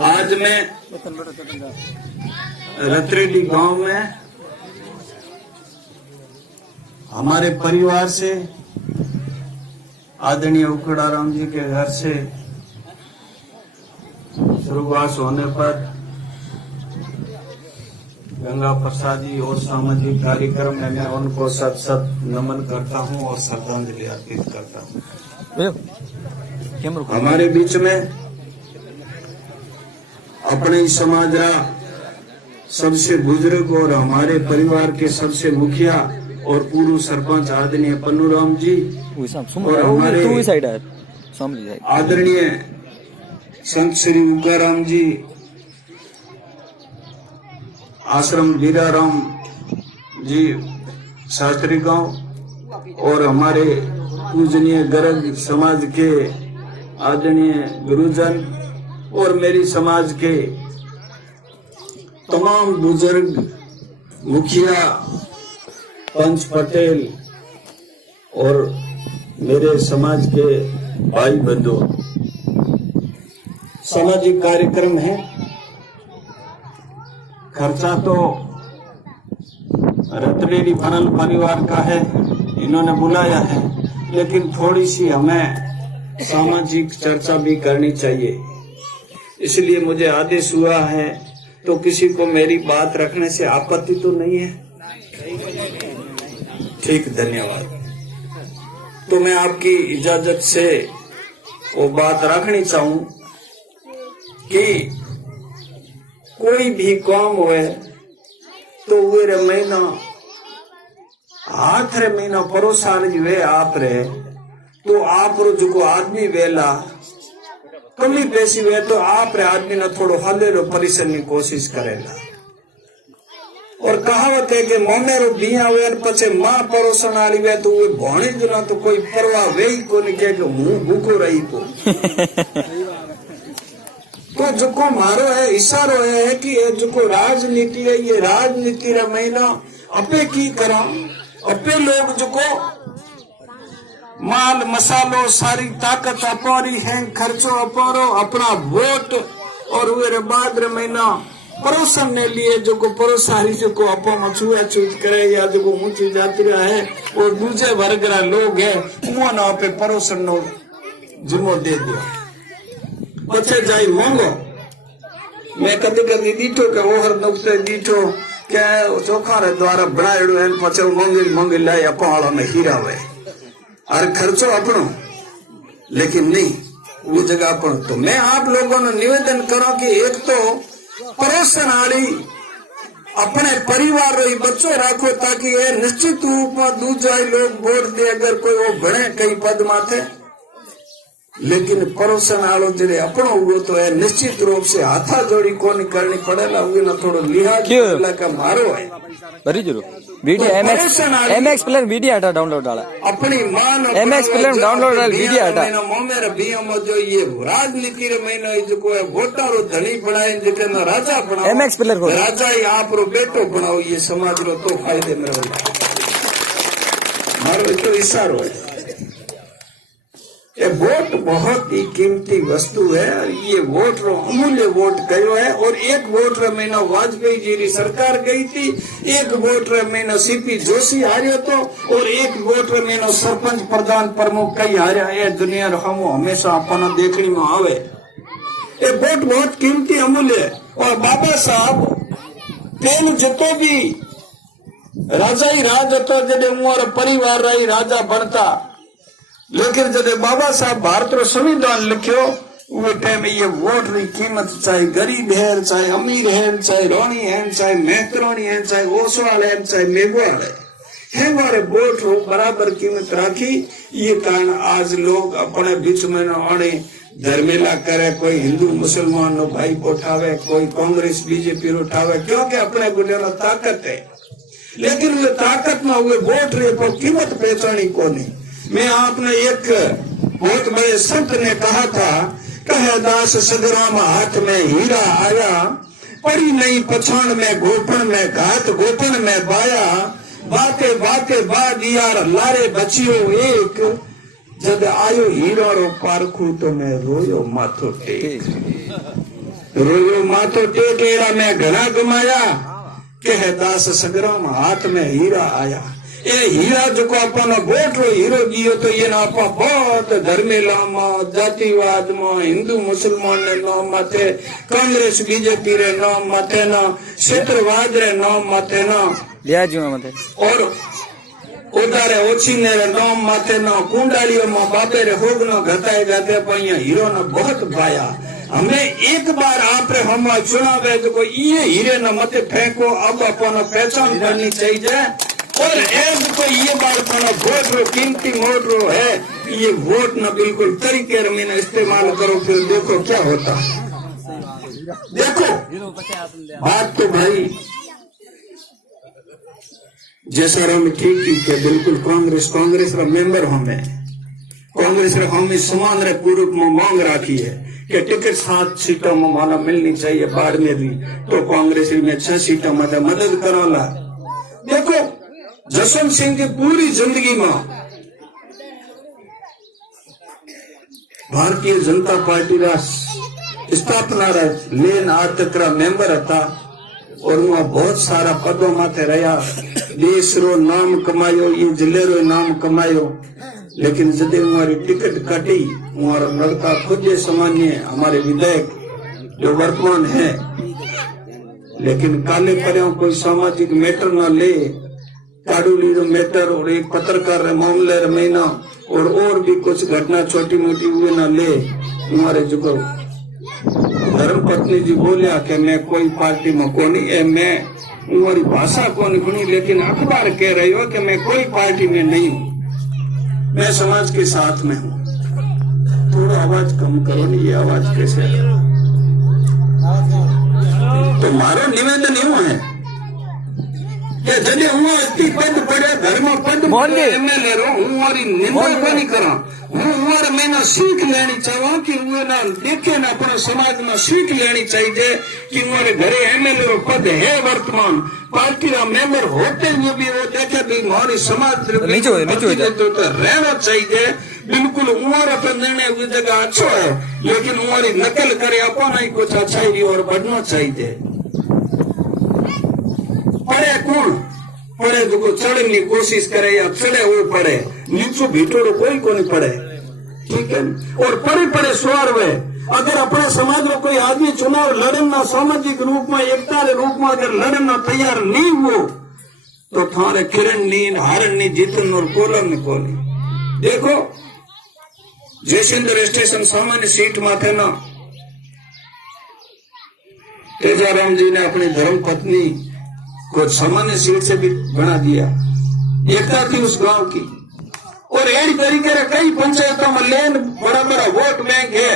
आज मैं रतरेडी गांव में हमारे परिवार से आदरणीय उखड़ाराम जी के घर से स्वर्गवास होने पर गंगा प्रसाद जी और सामाजिक कार्यक्रम में मैं उनको सत सत नमन करता हूं और श्रद्धांजलि अर्पित करता हूं। हमारे बीच में अपने समाज का सबसे बुजुर्ग और हमारे परिवार के सबसे मुखिया और पूर्व सरपंच आदरणीय पन्नूराम जी और हमारे आदरणीय संत श्री उकाराम जी आश्रम वीराराम जी शास्त्री गांव और हमारे पूजनीय गर्ग समाज के आदरणीय गुरुजन और मेरी समाज के तमाम बुजुर्ग मुखिया पंच पटेल और मेरे समाज के भाई बंधु। सामाजिक कार्यक्रम है, खर्चा तो रतरेडी फरल परिवार का है, इन्होंने बुलाया है, लेकिन थोड़ी सी हमें सामाजिक चर्चा भी करनी चाहिए, इसलिए मुझे आदेश हुआ है। तो किसी को मेरी बात रखने से आपत्ति तो नहीं है? ठीक, धन्यवाद। तो मैं आपकी इजाजत से वो बात रखनी चाहूं कि कोई भी काम हुए तो वे महीना हाथ रे महीना परोसान वे आप रहे तो आप रो जो आदमी वेला कमी पैसी वे तो आप रे आदमी ना थोड़ो हले रो परिसन की कोशिश करेला। और कहावत है कि मोने रो बिया वे पछे मां परोसन आली वे तो वे भोणी जना तो कोई परवाह वे ही को नहीं के मुंह भूखो रही को। तो जो को मारो है इशारो है कि ये जो को राजनीति है, ये राजनीति रा महीना अपे की करा अपे लोग जो को माल मसालो सारी ताकत अपोरी है, खर्चो अपोरो अपना वोट और वे बाद रे महीना परोसन ने लिए जो को परोसारी जो को अपो मछुआ छूट करे या जो को ऊंची जाति रहा है और दूसरे वर्ग रा लोग है वो ना पे परोसन नो जिम्मो दे दिया पछे जाई मोंगो। मैं कदी कदी दीठो के ओहर नुक्से दीठो के चोखा रे द्वारा बनाएड़ो है पछे मोंगी मोंगी लाई अपहाड़ा में हीरा वे और खर्चो अपनो, लेकिन नहीं वो जगह पर। तो मैं आप लोगों ने निवेदन करो कि एक तो परोसन आली अपने परिवार रो बच्चों रखो ताकि ये निश्चित रूप में दूसरा लोग वोट दे अगर कोई वो बने कई पद माथे, लेकिन परोसन आलो जरे अपनो हुओ तो है निश्चित रूप से हाथा जोड़ी कोनी करनी पड़ेला हुए ना थोड़ो लिहाज का मारो है बरी जरूर वीडियो एमएक्स प्लेयर वीडियो हटा डाउनलोड डाला अपनी मान एमएक्स प्लेयर डाउनलोड डाल वीडियो हटा महीना मोमेर बीएम जो ये राजनीति रे महीना जो को वोटारो धनी बनाए जेके ना राजा बनाओ एमएक्स प्लेयर को राजा ही आप रो बेटो बनाओ ये समाज रो तो फायदे में रहो। मारो तो इशारो है। ये वोट बहुत ही कीमती वस्तु है और ये वोट रो अमूल्य वोट गयो है। और एक वोट रे महीना वाजपेयी जी री सरकार गई थी, एक वोट रे महीना सीपी जोशी हारियो तो और एक वोट रे महीना सरपंच प्रधान प्रमुख कई हारिया। ये दुनिया रो हम हमेशा अपना देखने में आवे। ये वोट बहुत कीमती अमूल्य है। और बाबा साहब तेन जतो भी राजा ही राज तो जडे उमर परिवार रही राजा बनता, लेकिन जब बाबा साहब भारत रो संविधान लिखियो वो टाइम ये वोट री कीमत चाहे गरीब है चाहे अमीर है चाहे रोनी है चाहे मेहतरोनी है चाहे ओसवाल है चाहे मेघवाल है हमारे वोट रो बराबर कीमत राखी। ये कारण आज लोग अपने बीच में न आने धर्मेला करे, कोई हिंदू मुसलमान नो भाई उठावे, कोई कांग्रेस बीजेपी उठावे, क्योंकि अपने गुड़े ताकत है, लेकिन वे ताकत में हुए वोट रे पर कीमत पहचानी को नहीं। मैं आपने एक बहुत बड़े संत ने कहा था, कहे दास सदराम हाथ में हीरा आया, पड़ी नहीं पछाण में गोपन में घात गोपन में बाया, बाते बाते बाद यार लारे बचियो एक, जब आयो हीरा रो पारखू तो मैं रोयो माथो टेक। रोयो माथो टेकेड़ा में घना कमाया कह दास संग्राम हाथ में हीरा आया। ये हीरा जो अपन वोट रो हीरो दियो तो ये ना आपा बहुत धर्मी लामा जातिवाद में हिंदू मुसलमान ने नाम माथे कांग्रेस बीजेपी रे नाम माथे ना क्षेत्रवाद रे नाम माथे ना और उदारे ओछी ने नाम माथे ना कुंडालियों में बापे रे होग न घटाए जाते पर हीरो ने बहुत भाया। हमें एक बार आप हम चुनाव जो ये हीरे न मत फेंको अब अपन पहचान करनी चाहिए और एक तो ये बार वोट रो कीमती वोट रो है ये वोट न बिल्कुल तरीके में इस्तेमाल करो फिर देखो क्या होता। देखो बात तो भाई जैसा हम ठीक है बिल्कुल कांग्रेस रा मेंबर हमें कांग्रेस रा हमें समान रे पूर्व में मांग राखी है कि टिकट 7 सीटों में माना मिलनी चाहिए बाड़मेर भी तो कांग्रेस में 6 सीटों में मदद कराला। देखो जसवंत सिंह की पूरी जिंदगी में भारतीय जनता पार्टी का स्थापना लेन आज तक मेंबर था और वहां बहुत सारा पदों माथे रहा देश रो नाम कमायो ये जिले रो नाम कमायो लेकिन जब हमारी टिकट कटी हमारा लड़का खुद ये सामान्य हमारे विधायक जो वर्तमान है लेकिन काले पर कोई सामाजिक मैटर न ले काडूली रो मैटर और एक पत्रकार रे मामले रे महीना और भी कुछ घटना छोटी मोटी हुए न ले हमारे जो धर्म पत्नी जी बोलिया कि मैं कोई पार्टी में कोनी है मैं हमारी भाषा कोनी सुनी लेकिन अखबार कह रही हो कि मैं कोई पार्टी में नहीं हूँ मैं समाज के साथ में हूँ। थोड़ा आवाज कम करो नहीं ये आवाज कैसे तो मारो निवेदन यूं है कि जब हूँ इतनी पद पड़े धर्म पद एमएलए रो हूँ हमारी निंदा को नहीं करा हूँ हमारे मैंने सीख लेनी चाहिए कि वो ना देखे ना अपने समाज में सीख लेनी चाहिए कि हमारे घरे एमएलए रो पद है वर्तमान पार्टी का मेंबर होते हुए भी वो देखे भी हमारी समाज तो रहना चाहिए बिल्कुल उम्र पर निर्णय हुई जगह अच्छा है लेकिन हमारी नकल करे अपना ही कुछ अच्छा ही और बढ़ना चाहिए। पढ़े कौन पढ़े जो चढ़ने की कोशिश करे या चढ़े वो पढ़े नीचो भीटोड़ो कोई को नहीं पढ़े ठीक है और पढ़े स्वार वे अगर अपने समाज में कोई आदमी चुनाव लड़ना सामाजिक रूप में एकता रूप में अगर लड़ना तैयार नहीं हो तो थारे किरण नींद हारण नी जीतन और कोलम ने कोली। देखो जयसिंदर स्टेशन सामान्य सीट में थे ना तेजाराम जी ने अपनी धर्म पत्नी को सामान्य सीट से भी बना दिया एकता थी उस गांव की और एक तरीके से कई पंचायतों में लेन बड़ा बड़ा वोट बैंक है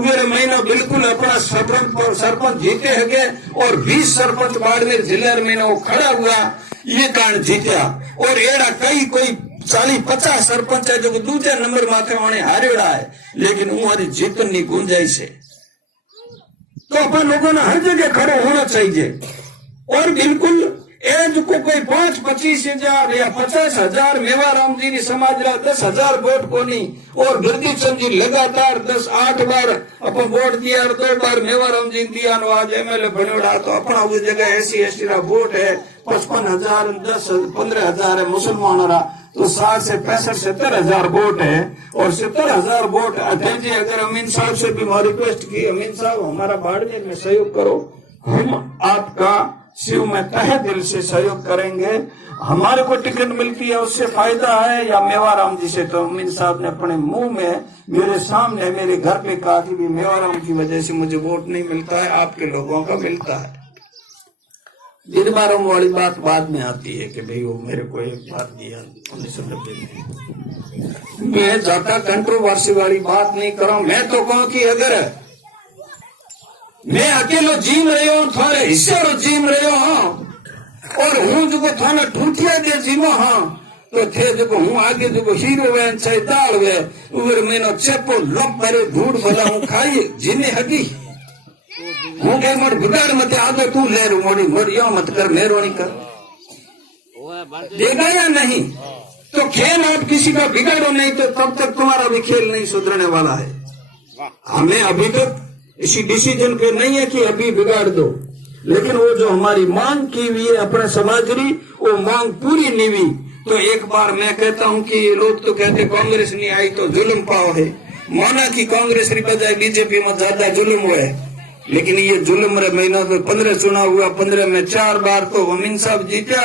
उधर महीना बिल्कुल अपना सरपंच जीते है और 20 सरपंच बाड़मेर जिले में वो खड़ा हुआ ये कारण जीत्या और एड़ा कई कोई 40-50 सरपंच है जो दूसरे नंबर माथे वाने हारेड़ा है लेकिन हमारी जीतन की गुंजाइश है तो अपन लोगों ने हर जगह खड़े होना चाहिए और बिल्कुल एज को कोई 5-25,000 या 50,000 मेवाराम जी ने समाज रा 10,000 वोट को नहीं और गुरदीप सिंह जी लगातार 10-8 बार अपन वोट दिया और 2 बार मेवाराम जी दिया आज एमएलए बनोड़ा तो अपना उस जगह SC/ST रा वोट है 55,000 10-15,000 है मुसलमान रा तो 60 से 65-70,000 वोट है और 70,000 वोट अगर अमीन साहब से भी रिक्वेस्ट की अमीन साहब हमारा बाड़मेर में सहयोग करो हम आपका शिव में तहे दिल से सहयोग करेंगे हमारे को टिकट मिलती है उससे फायदा है या मेवाराम जी से तो अमीन साहब ने अपने मुंह में मेरे सामने मेरे घर पे कहा कि मेवाराम की वजह से मुझे वोट नहीं मिलता है आपके लोगों का मिलता है। दिनबारों वाली बात बाद में आती है कि भाई वो मेरे को एक बार दिया 1990 में मैं ज्यादा कंट्रोवर्सी वाली बात नहीं कर रहा हूं मैं तो कहूं कि अगर मैं अकेलो जीम रहे हो थारे हिस्से जीम रहे हो हाँ और हूँ जो थाना ठूठिया दे जीमो हाँ तो थे जो हूँ आगे जो हीरो वे दाल वे उधर मैंने चेपो लप भरे धूड़ भला हूँ खाई जीने हगी हूँ के मर बिगाड़ मत आगे तू ले रू मोड़ी मोड़ी यो मत कर मेहरबानी कर देगा या नहीं तो खेल आप किसी का बिगाड़ो नहीं तो तब तक तुम्हारा भी खेल नहीं सुधरने वाला है। हमें अभी तक इसी डिसीजन पे नहीं है कि अभी बिगाड़ दो, लेकिन वो जो हमारी मांग की हुई है अपने समाज री, वो मांग पूरी नहीं हुई। तो एक बार मैं कहता हूं कि लोग तो कहते कांग्रेस नहीं आई तो जुल्म पाव है, माना कि कांग्रेस की बजाय बीजेपी में ज्यादा जुल्म हुआ है, लेकिन ये जुल्म रे महीना तो 15 चुनाव हुआ, 15 में 4 बार तो अमीन साहब जीता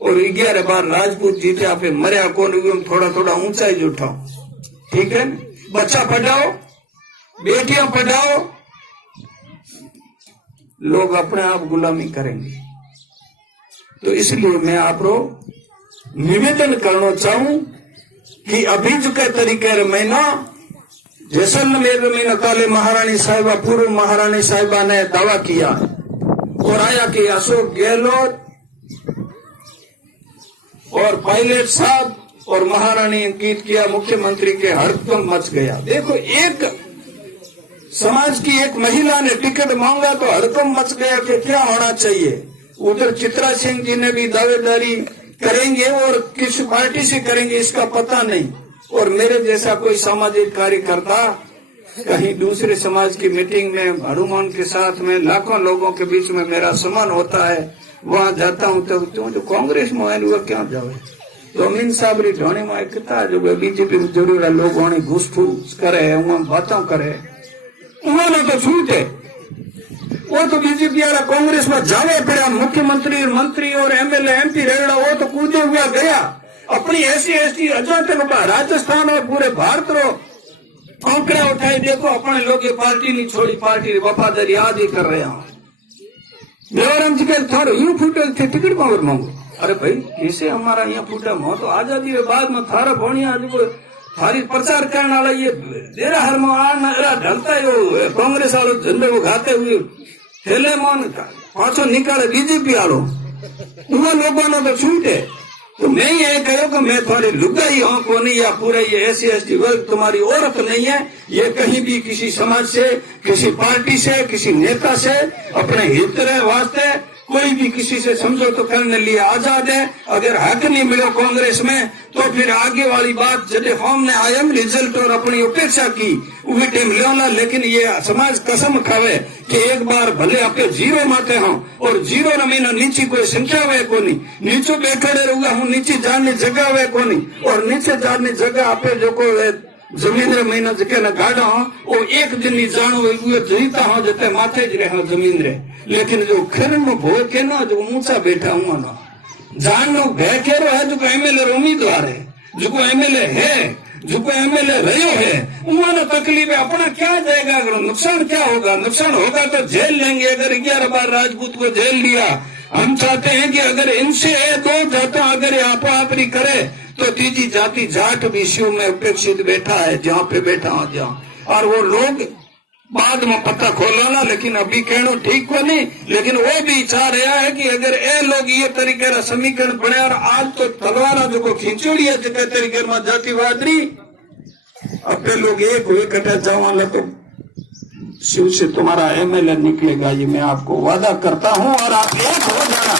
और 11 बार राजपूत जीता, फिर मरिया कौन, थोड़ा थोड़ा ऊंचाई जुटाओ, ठीक है। बच्चा पढ़ाओ, बेटियां पढ़ाओ, लोग अपने आप गुलामी करेंगे। तो इसलिए मैं आप निवेदन करना चाहूं कि अभी जो के तरीके महीना जैसलमेर में काले महारानी साहिबा, पूर्व महारानी साहिबा ने दावा किया और आया कि अशोक गहलोत और पायलट साहब और महारानी अंकित किया, मुख्यमंत्री के हड़कंप मच गया। देखो, एक समाज की एक महिला ने टिकट मांगा तो हड़कंप मच गया कि क्या होना चाहिए। उधर चित्रा सिंह जी ने भी दावेदारी करेंगे और किस पार्टी से करेंगे इसका पता नहीं, और मेरे जैसा कोई सामाजिक कार्यकर्ता कहीं दूसरे समाज की मीटिंग में हनुमान के साथ में लाखों लोगों के बीच में मेरा सम्मान होता है, वहां जाता हूं तो जो कांग्रेस में है वो क्या जावे। तो अमीन साहब री ढोणी में कितना जो बीजेपी में जरूर लोग घुस फूस करे, बातों करे, उन्होंने तो छूटे, वो तो बीजेपी वाला कांग्रेस में जावे पड़ा, मुख्यमंत्री मंत्री और एमएलए एमपी रेड़ा वो तो कूदे हुआ गया, अपनी ऐसी ऐसी अजाते राजस्थान और पूरे भारत रो आंकड़ा उठाई, देखो अपने लोग ये पार्टी नहीं छोड़ी, पार्टी वफादारी आज ही कर रहे हैं। देवाराम जी के थारो यूं फूटे थे टिकट मांगो मांगो, अरे भाई कैसे हमारा यहाँ फूटा, मैं तो आजादी के बाद में थारा भोनिया आज को थारी प्रचार करने वाला ये देरा हर में ढलता है कांग्रेस वालों झंडे को खाते हुए थैले मन पाछो निकाले बीजेपी वालों, उन लोगों ने तो छूटे। तो मैं ये कहो कि मैं तुम्हारी लुगाई हूं को नहीं, या पूरा ये ऐसी ऐसी वर्ग तुम्हारी औरत नहीं है, ये कहीं भी किसी समाज से, किसी पार्टी से, किसी नेता से अपने हित रहे वास्ते कोई भी किसी से समझौता करने लिए आजाद है। अगर हक नहीं मिलो कांग्रेस में तो फिर आगे वाली बात जब हमने आयम रिजल्ट और अपनी उपेक्षा की वही टाइम लेना, लेकिन ये समाज कसम खावे कि एक बार भले आपके जीरो माते हों और जीरो न महीना नीचे कोई संख्या वे को नहीं, नीचे बैठे रहूंगा हूँ, नीचे जाने जगह वे को नहीं, और नीचे जाने जगह आपे जो को जमीन रे महीना जके न गाड़ा हो वो एक दिन नहीं जानो वो जीता हो जते माथे ज रहे जमीन रे, लेकिन जो खरन में भो के ना जो ऊंचा बैठा हुआ ना जान लो भय के रो है, जो एमएलए उम्मीदवार है, जो एमएलए है, जो एमएलए रहो है, उन्होंने तकलीफ है, अपना क्या जाएगा, अगर नुकसान क्या होगा, नुकसान होगा तो जेल लेंगे। अगर 11 बार राजपूत को जेल लिया, हम चाहते हैं कि अगर इनसे है तो जाता अगर आप आपरी करे तो तीजी जाति जाट भी शिव में उपेक्षित बैठा है, जहाँ पे बैठा हो जहाँ, और वो लोग बाद में पता खोलाना, लेकिन अभी कहना ठीक को नहीं, लेकिन वो भी चाह रहा है कि अगर ये लोग ये तरीके का समीकरण बने, और आज तो तलवार जो को खींचोड़ी है जितने तरीके में जातिवाद री, अपने लोग एक हुए कटे जावाना तो शिव से तुम्हारा एमएलए निकलेगा, ये मैं आपको वादा करता हूँ, और आप एक हो जाना।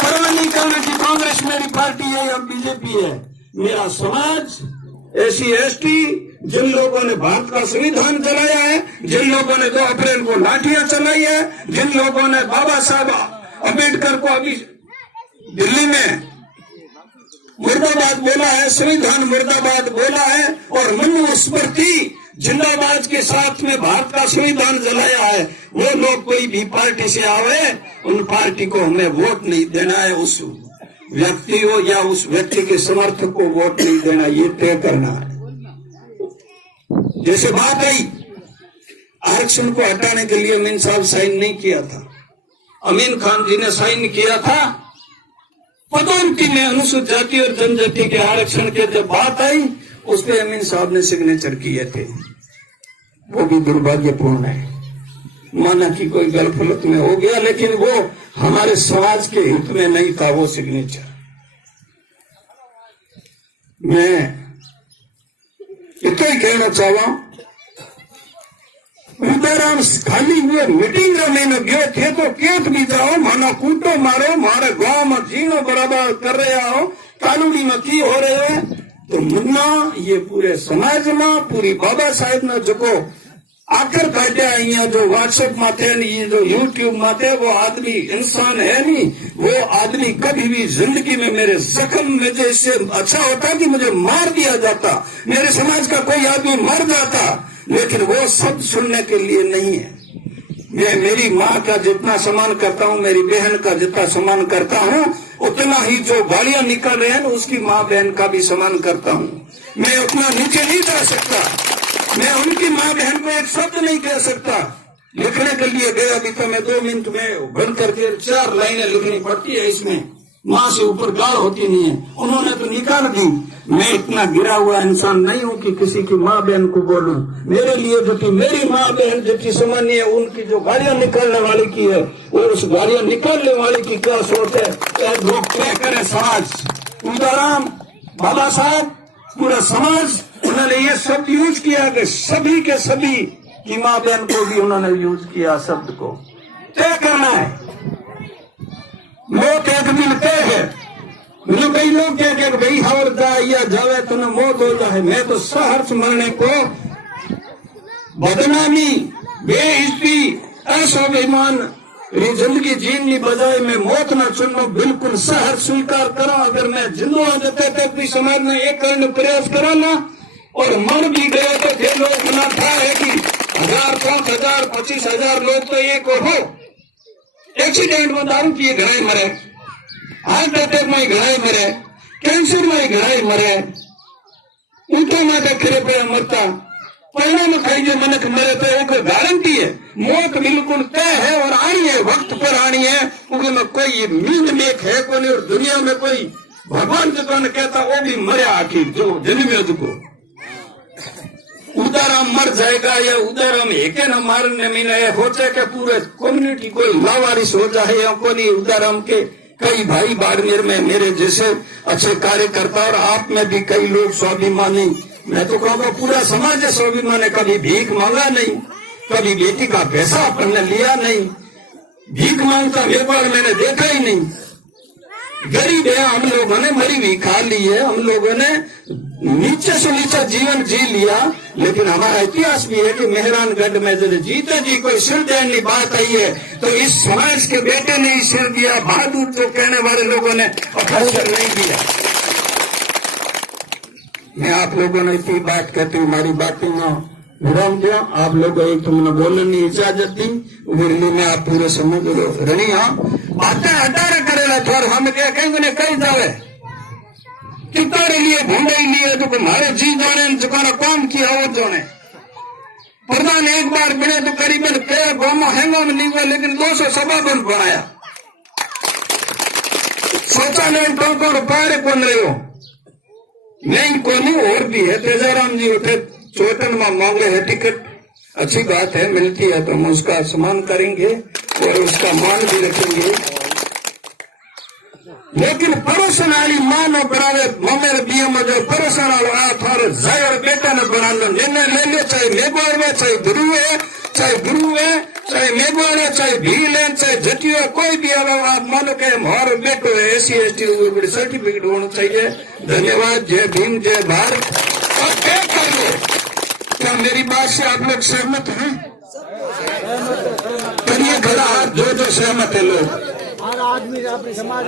परवाह नहीं करना कि कांग्रेस मेरी पार्टी है या बीजेपी है, मेरा समाज एसी एसटी, जिन लोगों ने भारत का संविधान चलाया है, जिन लोगों ने 2 अप्रैल को लाठियां चलाई है, जिन लोगों ने बाबा साहब अम्बेडकर को अभी दिल्ली में मुर्दाबाद बोला है, संविधान मुर्दाबाद बोला है, और मनुस्मृति जिंदाबाद के साथ में भारत का संविधान जलाया है, वो लोग कोई भी पार्टी से आवे उन पार्टी को हमें वोट नहीं देना है, उस व्यक्ति को या उस व्यक्ति के समर्थक को वोट नहीं देना, ये तय करना है। जैसे बात आई आरक्षण को हटाने के लिए अमीन साहब साइन नहीं किया था, अमीन खान जी ने साइन किया था पदोन्नति में अनुसूचित जाति और जनजाति के आरक्षण के जब बात आई उस पर अमीन साहब ने सिग्नेचर किए थे, वो भी दुर्भाग्यपूर्ण है, माना कि कोई गलत में हो गया, लेकिन वो हमारे समाज के हित में नहीं था वो सिग्नेचर। मैं इतना ही कहना चाहूँ, उदाराम खाली हुए मीटिंग में गए थे तो केत भी जाओ, मानो कूटो मारो, मारे गांव में जीनो बराबर कर रहे हो, कानूनी में की हो रहे हो, तो मुन्ना ये पूरे समाज में पूरी बाबा साहेब ने जो आकर बैठा अहियां जो व्हाट्सएप में थे ये जो यूट्यूब में थे, वो आदमी इंसान है नहीं। वो आदमी कभी भी जिंदगी में मेरे जख्म मुझे इससे अच्छा होता कि मुझे मार दिया जाता, मेरे समाज का कोई आदमी मर जाता, लेकिन वो शब्द सुनने के लिए नहीं है। मैं मेरी माँ का जितना सम्मान करता हूँ, मेरी बहन का जितना सम्मान करता हूँ, उतना ही जो गालियां निकल रहे हैं उसकी माँ बहन का भी सम्मान करता हूँ। मैं उतना नीचे नहीं जा सकता, मैं उनकी माँ बहन को एक शब्द नहीं कह सकता। लिखने के लिए गया भी तो मैं 2 मिनट में बंद करके 4 लाइनें लिखनी पड़ती है, इसमें माँ से ऊपर गाल होती नहीं है, उन्होंने तो निकाल दी। मैं इतना गिरा हुआ इंसान नहीं हूँ कि किसी की माँ बहन को बोलूं। मेरे लिए जो मेरी माँ बहन जितनी सामान्य है, उनकी जो गालियां निकालने वाली की है, वो उस गालियां निकालने वाले की क्या सोच है, लोग क्या करें। समाज, उदाराम बाबा साहब, पूरा समाज, उन्होंने ये शब्द यूज किया कि सभी के सभी की माँ बहन को भी उन्होंने यूज किया शब्द को। तय करना है, मौत एक दिन तय है। मुझे कई लोग कहते हैं भाई हवर जाए या जावे तो न मौत हो जाए। मैं तो सहर्ष मरने को बदनामी, बेइज्जती, अस्वाभिमान जिंदगी जीने बजाय मैं मौत न चुनो, बिल्कुल सहर्ष स्वीकार करो। अगर मैं जिंदा देते तक भी समाज में एक करने प्रयास करो ना, और मर भी गए तो फिर लोग ना था है कि 1000, 5000, 25,000 लोग तो एक हो। एक्सीडेंट में दारू पिए घड़ाई मरे, हार्ट अटैक में घड़ाई मरे, कैंसर में घड़ाई मरे, ऊँटों में खड़े पे मरता, परिणाम खाई जो मनक मरे तो एक गारंटी है। मौत बिल्कुल तय है और आनी है, वक्त पर आनी है, क्योंकि में कोई मीन मेक है को नहीं, और दुनिया में कोई भगवान जो ने कहता वो भी मरे आखिर जो जन्मे को। उदाराम मर जाएगा या उदाराम एक न मारने में हो जाए कि पूरे कम्युनिटी कोई लावारिस हो जाए या कोई उदाराम के कई भाई बाड़मेर में मेरे जैसे अच्छे कार्यकर्ता और आप में भी कई लोग स्वाभिमानी, मैं तो कहूँगा पूरा समाज है स्वाभिमानी। कभी भीख मांगा नहीं, कभी बेटी का पैसा अपन ने लिया नहीं, भीख मांगता व्यापार मैंने देखा ही नहीं। गरीब है, हम लोगों ने मरी हुई खा ली है, हम लोगों ने नीचे से नीचे जीवन जी लिया। लेकिन हमारा इतिहास भी है कि मेहरानगढ़ में जब जीते जी कोई सिर देने की बात आई है तो इस समाज के बेटे ने ही सिर दिया, बहादुर तो कहने वाले लोगों ने सिर नहीं दिया। मैं आप लोगों ने इतनी बात कहती हूँ, हमारी बातें न विराम दिया। आप लोगों एक तुमने बोलने की इजाजत दी, मेरे लिए मैं आप पूरे समझ लो रही। हाँ बातें हटारे करेला थोड़ा हम क्या कहेंगे कहीं जावे कितारे लिए ढूंढे लिए तो हमारे जी जाने जुकाना काम किया वो जाने। प्रधान एक बार बने तो करीबन कई गाँव हैंगा में नहीं हुआ, लेकिन 200 सभा बंद बनाया। सोचा नहीं तो रुपये कौन रहे हो नहीं कोनी और भी है। तेजाराम जी उठे चोटन में मांगे है टिकट, अच्छी बात है, मिलती है तो हम उसका सम्मान करेंगे और उसका मान भी रखेंगे। लेकिन परोसन वाली मां न बनावे ममेर बिया में जो परोसन वालो आ थारे जायर बेटा न बना लो, निर्णय ले ले, चाहे मेघवाड़ में, चाहे गुरु है, चाहे मेघवाड़ है, चाहे भील है, चाहे जटियो है, कोई भी आवे आप मानो के हमारे बेटो है, SC/ST सर्टिफिकेट होना चाहिए। धन्यवाद। जय भीम, जय भारत। और क्या करिए, क्या मेरी बात से आप लोग सहमत हैं? करिए खड़ा हाथ जो सहमत है लोग। हर आदमी अपने समाज